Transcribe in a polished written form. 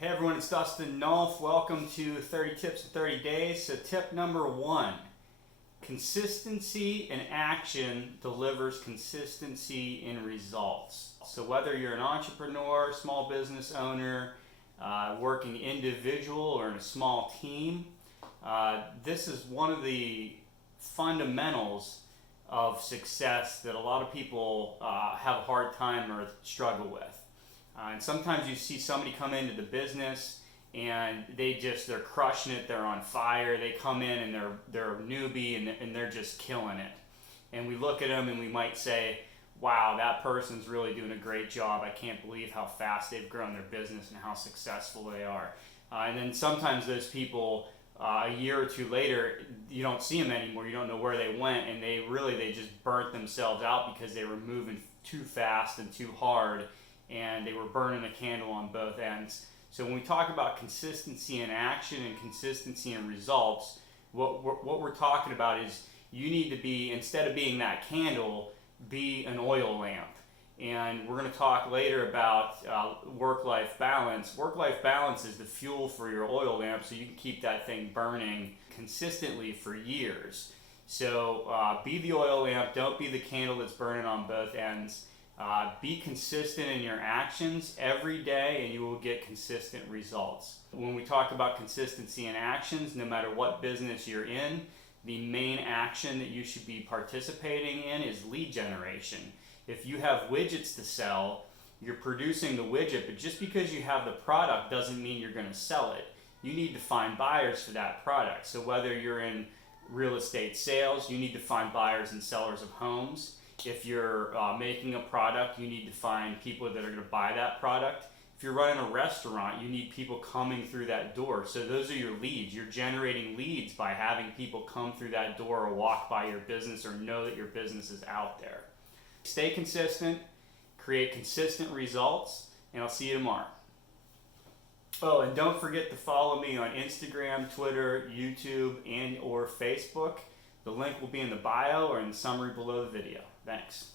Hey everyone, it's Dustin, Nulf. Welcome to 30 Tips in 30 Days. So tip number 1, consistency in action delivers consistency in results. So whether you're an entrepreneur, small business owner, working individual or in a small team, this is one of the fundamentals of success that a lot of people have a hard time or struggle with. And sometimes you see somebody come into the business and they're crushing it, they're on fire, they come in and they're a newbie and they're just killing it. And we look at them and we might say, wow, that person's really doing a great job. I can't believe how fast they've grown their business and how successful they are. And then sometimes those people, a year or two later, you don't see them anymore, you don't know where they went, and they just burnt themselves out because they were moving too fast and too hard, and they were burning the candle on both ends. So when we talk about consistency in action and consistency in results, what we're talking about is you need to be, instead of being that candle, be an oil lamp. And we're going to talk later about work-life balance. Work-life balance is the fuel for your oil lamp, so you can keep that thing burning consistently for years. So be the oil lamp, don't be the candle that's burning on both ends. Be consistent in your actions every day and you will get consistent results. When we talk about consistency in actions, no matter what business you're in, the main action that you should be participating in is lead generation. If you have widgets to sell, you're producing the widget, but just because you have the product doesn't mean you're going to sell it. You need to find buyers for that product. So whether you're in real estate sales, you need to find buyers and sellers of homes. If you're making a product, you need to find people that are going to buy that product. If you're running a restaurant, you need people coming through that door. So those are your leads. You're generating leads by having people come through that door or walk by your business or know that your business is out there. Stay consistent, create consistent results, and I'll see you tomorrow. Oh, and don't forget to follow me on Instagram, Twitter, YouTube, and or Facebook. The link will be in the bio or in the summary below the video. Thanks.